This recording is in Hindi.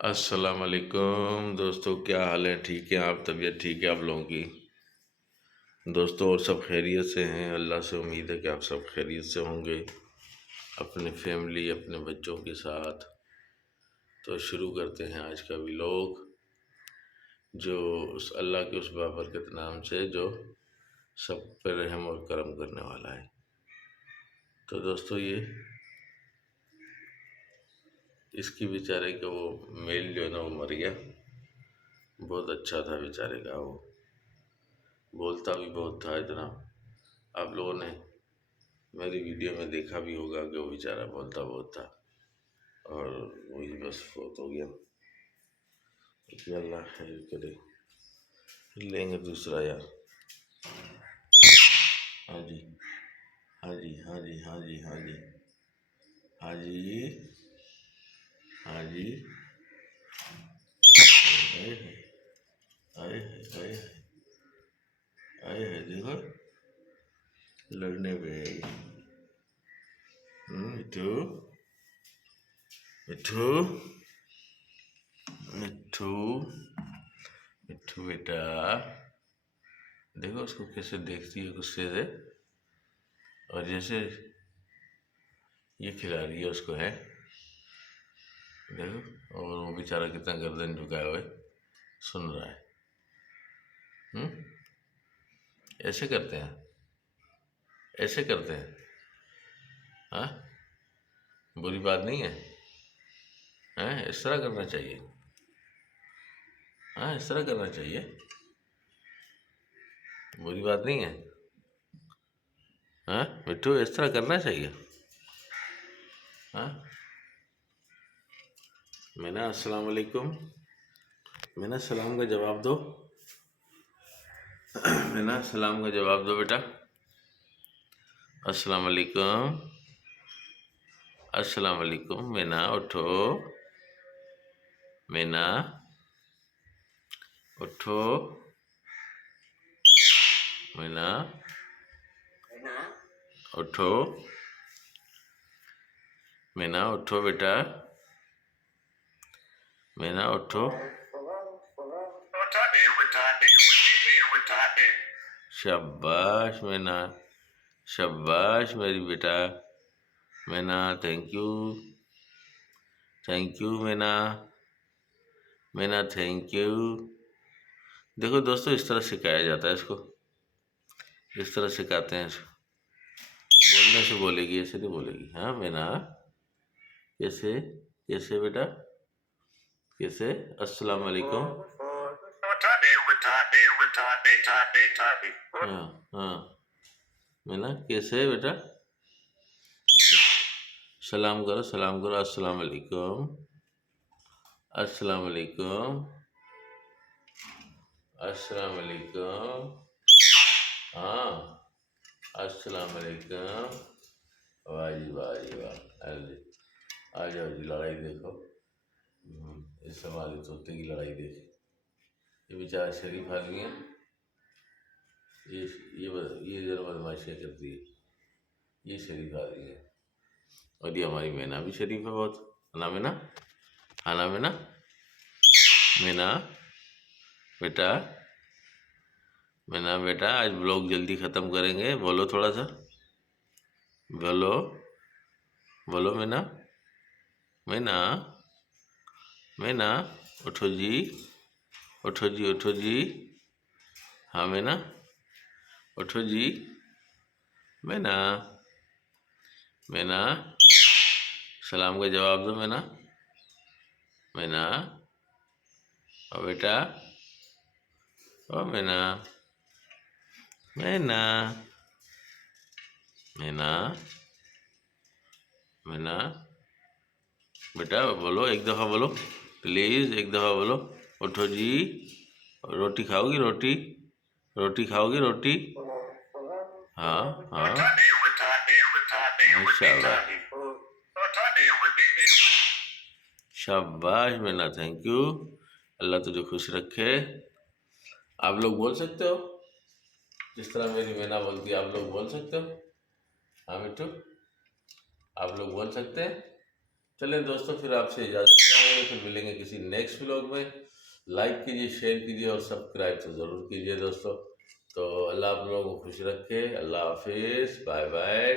अस्सलाम वालेकुम दोस्तों, क्या हाल है? ठीक है आप? तबीयत ठीक है आप लोगों की? दोस्तों और सब खैरियत से हैं? अल्लाह से उम्मीद है कि आप सब खैरियत से होंगे अपने फैमिली अपने बच्चों के साथ। तो शुरू करते हैं आज का व्लॉग, जो उस अल्लाह के उस बाबरकत नाम से जो सब पर रहम और करम करने वाला है। तो दोस्तों ये इसकी बेचारे का वो मेल जो है ना वो मर गया। बहुत अच्छा था बेचारे का, वो बोलता भी बहुत था इतना। आप लोगों ने मेरी वीडियो में देखा भी होगा कि वो बेचारा बोलता बहुत था और वही बस फोत हो गया। कि अल्लाह खैर करे, लेंगे दूसरा यार। हाँ जी, हाँ जी, हाँ जी, हाँ जी, हाँ जी, हाँ जी, हाँ जी। आए है, आए है, आए है, आए है, देखो लड़ने पे है ये। मिठू, मिठू, मिठू, मिठू बेटा, देखो उसको कैसे देखती है गुस्से से, और जैसे ये खिला रही है उसको, है देखो। और वो बेचारा कितना गर्दन झुकाए हुए सुन रहा है। हम्म, ऐसे करते हैं, ऐसे करते हैं। हाँ, बुरी बात नहीं है, हैं? इस तरह करना चाहिए। हाँ, इस तरह करना चाहिए, बुरी बात नहीं है। हाँ मिट्टू, इस तरह करना चाहिए। हाँ मैना, अस्सलाम वालेकुम। मैना सलाम का जवाब दो। मैना सलाम का जवाब दो बेटा। अस्सलाम वालेकुम, अस्सलाम वालेकुम। मैना उठो, मैना उठो, मैना उठो, मैना उठो बेटा, मैना उठो। शाबाश मैना, शाबाश मेरी बेटा। मैना थैंक यू, थैंक यू मैना, मैना थैंक यू। देखो दोस्तों, इस तरह सिखाया जाता है इसको, इस तरह सिखाते हैं इसको। बोलने से बोलेगी, ऐसे नहीं बोलेगी। हाँ मैना, कैसे, कैसे बेटा, कैसे? अस्सलाम वालेकुम। हाँ हाँ मैना, कैसे है बेटा? सलाम करो, सलाम करो। अस्सलाम वालेकुम, अस्सलाम वालेकुम, अस्सलाम वालेकुम। हाँ, अस्सलाम वालेकुम। वाह जी, वाह जी, वाह। अरे आ जाओ जी, लड़ाई देखो। इस हमारे तोते की लड़ाई देखी। ये बेचारा शरीफ आदमी है, ये ये जरा बदमाशियाँ करती है। ये शरीफ आदमी है, और ये हमारी मैना भी शरीफ है बहुत। है ना मैना? हाँ ना मैना? मैना बेटा, मैना बेटा, आज ब्लॉग जल्दी ख़त्म करेंगे, बोलो थोड़ा सा, बोलो, बोलो मैना, मैना, मैना उठो जी, उठो जी, उठो जी। हाँ मैना उठो जी, मैना, मैना सलाम का जवाब दो मैना, मैना ओ बेटा, ओ मैना, मैना, मैना, मैना बेटा बोलो, एक दफ़ा बोलो प्लीज़, एक दफ़ा बोलो। उठो जी, रोटी खाओगी? रोटी, रोटी खाओगी? रोटी, हाँ हाँ, माशाल्लाह, शाबाश मैना, थैंक यू। अल्लाह तुझे खुश रखे। आप लोग बोल सकते हो जिस तरह मेरी मैना बोलती है, आप लोग बोल सकते हो? हाँ मिट्टू, आप लोग बोल सकते हैं? चलें दोस्तों, फिर आपसे इजाज़त चाहेंगे, फिर मिलेंगे किसी नेक्स्ट व्लॉग में। लाइक कीजिए, शेयर कीजिए और सब्सक्राइब तो ज़रूर कीजिए दोस्तों। तो अल्लाह आप लोगों को खुश रखे। अल्लाह हाफिज़, बाय बाय।